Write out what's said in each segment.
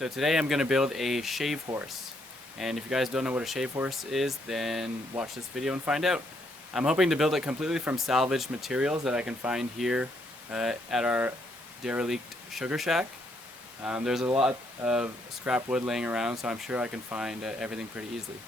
So today I'm going to build a shave horse. And if you guys don't know what a shave horse is, then watch this video and find out. I'm hoping to build it completely from salvaged materials that I can find here at our derelict sugar shack. There's a lot of scrap wood laying around, so I'm sure I can find everything pretty easily.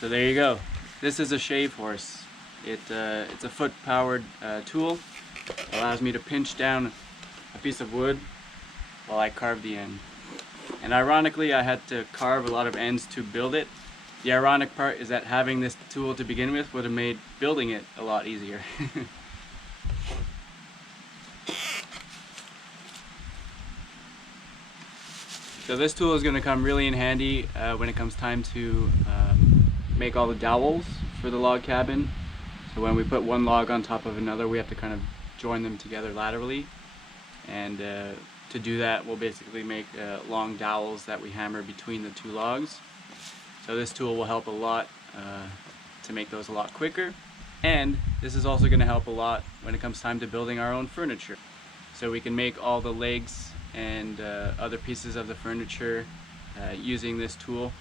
So there you go. This is a shave horse. It's a foot-powered tool. It allows me to pinch down a piece of wood while I carve the end. And ironically, I had to carve a lot of ends to build it. The ironic part is that having this tool to begin with would have made building it a lot easier. So this tool is going to come really in handy when it comes time to make all the dowels for the log cabin. So when we put one log on top of another, we have to kind of join them together laterally. And to do that, we'll basically make long dowels that we hammer between the two logs. So this tool will help a lot to make those a lot quicker. And this is also going to help a lot when it comes time to building our own furniture. So we can make all the legs and other pieces of the furniture using this tool